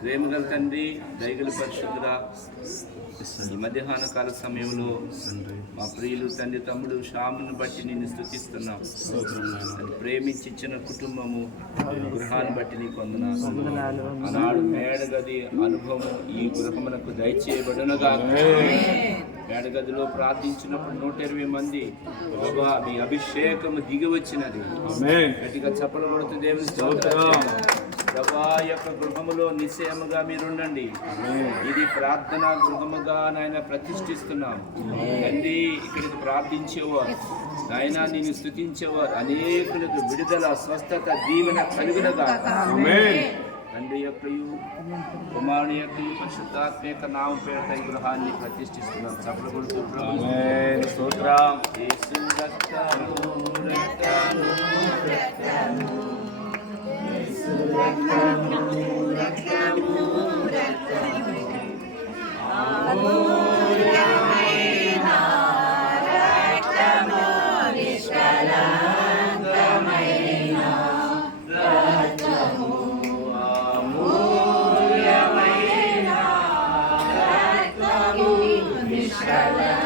ప్రేమగల తండ్రి, దయగల పరిశుద్ధుడా, ఈ మధ్యాహ్న కాల సమయంలో మా ప్రియులు తండ్రి తమ్ముడు శ్యామును బట్టి నిన్ను స్తుతిస్తున్నాం. ప్రేమించి ఇచ్చిన కుటుంబము గృహాన్ని బట్టి నీ వందనాలు. ఆనాడు మేడగది అనుభవం ఈ గృహమునకు దయచేయబడునగా. మేడగదిలో ప్రార్థించినప్పుడు 120 మంది మీ అభిషేకము దిగి వచ్చినది. గట్టిగా చప్పలు కొడుతూ దేవుని స్తోత్రం. ప్రభా యొక్క గృహములో నిశ్చయముగా మీరుండండి. ఇది ప్రార్థన గృహముగా నాయన ప్రతిష్ఠిస్తున్నాం. తండ్రి, ఇక్కడికి ప్రార్థించేవారు నాయన నిన్ను స్తుతించేవారు అనేకులకు విడుదల, స్వస్థత, దీవెన కలుగునగా. తండ్రి యొక్కయు కుమారుని యొక్కయు పరిశుద్ధాత్మ యొక్క నామం పేరిట ఈ గృహాన్ని ప్రతిష్ఠిస్తున్నాం. చప్పలు కొడుతూ స్తోత్రం. యేసు రక్తము రక్తము రక్తము యేసు రక్తము రక్తము రక్తము అమూల్యమైన రక్తము నిష్కళంకమైన రక్తము అమూల్యమైన రక్తము నిష్కళంకమైన